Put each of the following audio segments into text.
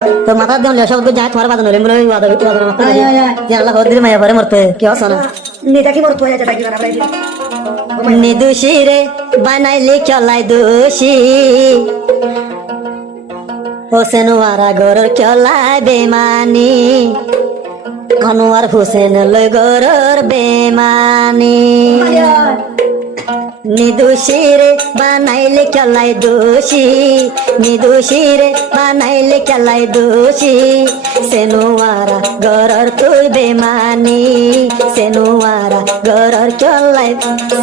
তো মাথা দেন সব যায় তোমার বাদন হলে বলে ওয়াদা ওয়াদা মাথা যে আল্লাহ হদ্দির মায়া পরে মরতে কি হসনা নেতা কি মরতো যায় কি বানা নিদুষী রে বানাইলি চলাই দোষী হোসেন ওয়ারা গরর চলাই বেমানি আনোয়ার হোসেন লই গরর বেমানি নিদুষী রে বানাইলে চলাই দোষী নিদুষী রে বানাইলে চলাই দোষী সেনুয়ারা গরর তুই বেমানি সেনুয়ারা গরর চলাই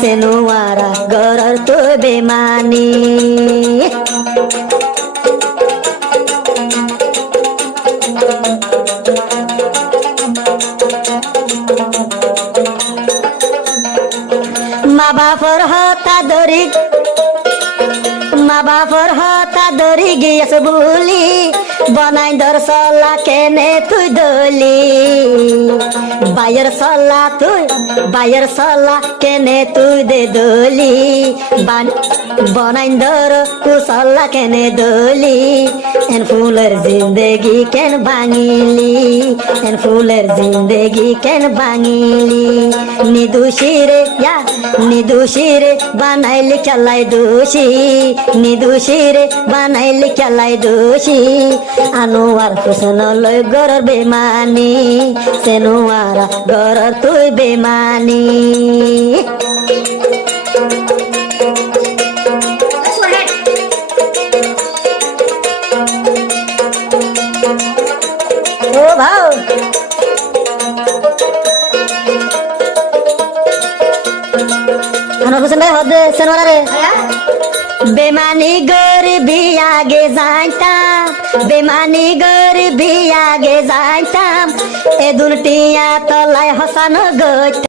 সেনুয়ারা গরর তুই বেমানি মা বাপর হতা দরি মা বাপর হতা দরি গিয়েছ বুলি বনাই দর সলা কেনে তুই দলি বাইয়ের সলা কেনে তুই দে দলি বনাই দর কুসলা কেনে দলি এন ফুলের জিন্দেগি কেন ভাঙিলি এন ফুলের জিন্দেগি কেন ভাঙিলি নিদুষী রে নিদুষী রে বানাইলি চলাই দোষী নিদুষী রে বানাইলি চলাই দোষী আনোয়ার হোসেন লই গরর বেমানি সেনুয়ারা গরর তুই বেমানি ও ভাও আনোয়ার হোসেন ভাই হদে সেনুয়ারা রে বেমানি গরিবি আগে যাইতাম বেমানি গরিবি আগে যাইতাম এ দুলটিয়া তলায় হসানো গইতাম